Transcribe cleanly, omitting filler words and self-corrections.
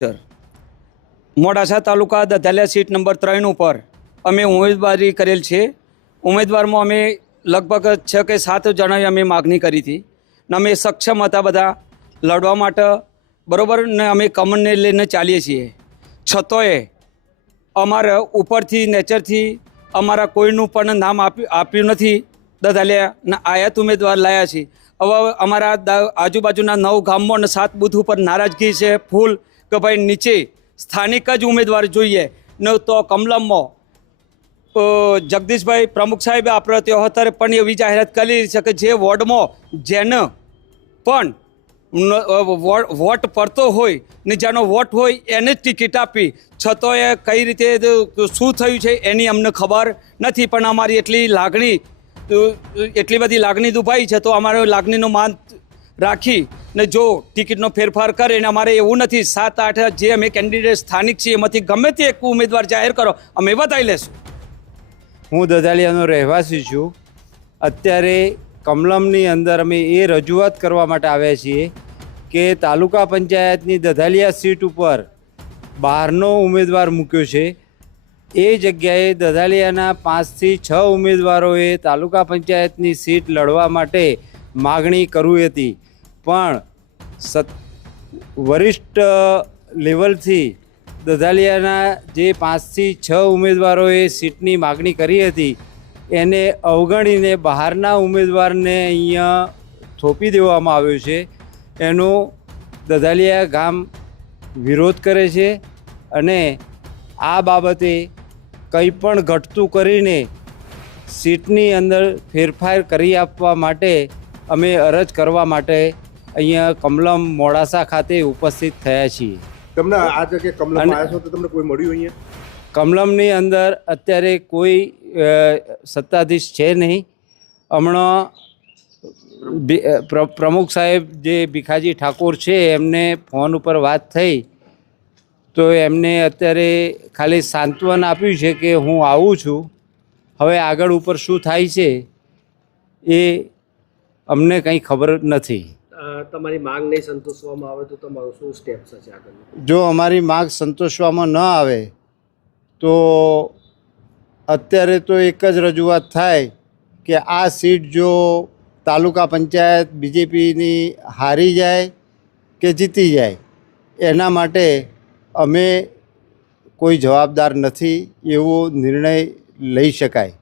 Sir, Modasa તાલુકા Dadhaliya seat number 3 ઉપર અમે ઉમેદવારી કરેલ છે. ઉમેદવારમાં અમે લગભગ 6 કે 7 જણાએ અમે માગણી કરી હતી ને અમે સક્ષમ હતા બધા લડવા માટે, બરાબર ને. અમે કમનને લઈને ચાલીએ છીએ. છતાંય અમારા ઉપરથી નેચરથી અમારા કોઈનું પણ નામ આપ્યું નથી. દધાલિયા ને આયાત ઉમેદવાર લાયા છે. હવે અમારા આજુબાજુના 9 ગામમાં અને 7 બૂથ ઉપર નારાજગી છે ફૂલ કે ભાઈ નીચે સ્થાનિક જ ઉમેદવાર જોઈએ ને. તો કમલમમાં જગદીશભાઈ પ્રમુખ સાહેબે આપણે અત્યારે પણ એવી જાહેરાત કરી છે કે જે વોર્ડમાં જેને પણ વોટ પડતો હોય ને જેનો વોટ હોય એને જ ટિકિટ આપી, છતાંય કઈ રીતે શું થયું છે એની અમને ખબર નથી. પણ અમારી એટલી બધી લાગણી દુભાઈ છે તો અમારે લાગણીનો માન રાખી ને જો ટિકિટનો ફેરફાર કરે ને અમારે એવું નથી 7-8 જે અમે કેન્ડિડેટ સ્થાનિક છીએ એમાંથી ગમે તે એક ઉમેદવાર જાહેર કરો, અમે વધારી લેશું. હું દધાલિયાનો રહેવાસી છું. અત્યારે કમલમની અંદર અમે એ રજૂઆત કરવા માટે આવ્યા છીએ કે તાલુકા પંચાયતની દધાલિયા સીટ ઉપર બહારનો ઉમેદવાર મૂક્યો છે. એ જગ્યાએ દધાલિયાના 5 થી 6 ઉમેદવારોએ તાલુકા પંચાયતની સીટ લડવા માટે માગણી કરવી હતી, પણ વરિષ્ઠ લેવલથી દધાલિયાના જે 5 થી 6 ઉમેદવારોએ સીટની માગણી કરી હતી એને અવગણીને બહારના ઉમેદવારને અહીંયા થોપી દેવામાં આવ્યો છે. એનો દધાલિયા ગામ વિરોધ કરે છે અને આ બાબતે કંઈ પણ ઘટતું કરીને સીટની અંદર ફેરફાર કરી આપવા માટે અમે અરજ કરવા માટે અહીંયા કમલમ મોડાસા ખાતે ઉપસ્થિત થયા છીએ. તમને આ જગ્યાએ કમલમ આવ્યા છો તો તમને કોઈ મળ્યું અહીંયા? કમલમની અંદર અત્યારે કોઈ સત્તાધીશ છે નહીં. હમણાં પ્રમુખ સાહેબ જે ભીખાજી ઠાકોર છે એમને ફોન ઉપર વાત થઈ તો એમને અત્યારે ખાલી સાંત્વન આપ્યું છે કે હું આવું છું. હવે આગળ ઉપર શું થાય છે એ અમને કંઈ ખબર નથી. તમારી માંગ નહીં સંતોષવામાં આવે તો તમારું શું સ્ટેપ છે આગળ? જો અમારી માંગ સંતોષવામાં ન આવે તો અત્યારે તો એક જ રજૂઆત થાય કે આ સીટ જો તાલુકા પંચાયત બીજેપીની હારી જાય કે જીતી જાય એના માટે અમે કોઈ જવાબદાર નથી એવો નિર્ણય લઈ શકાય.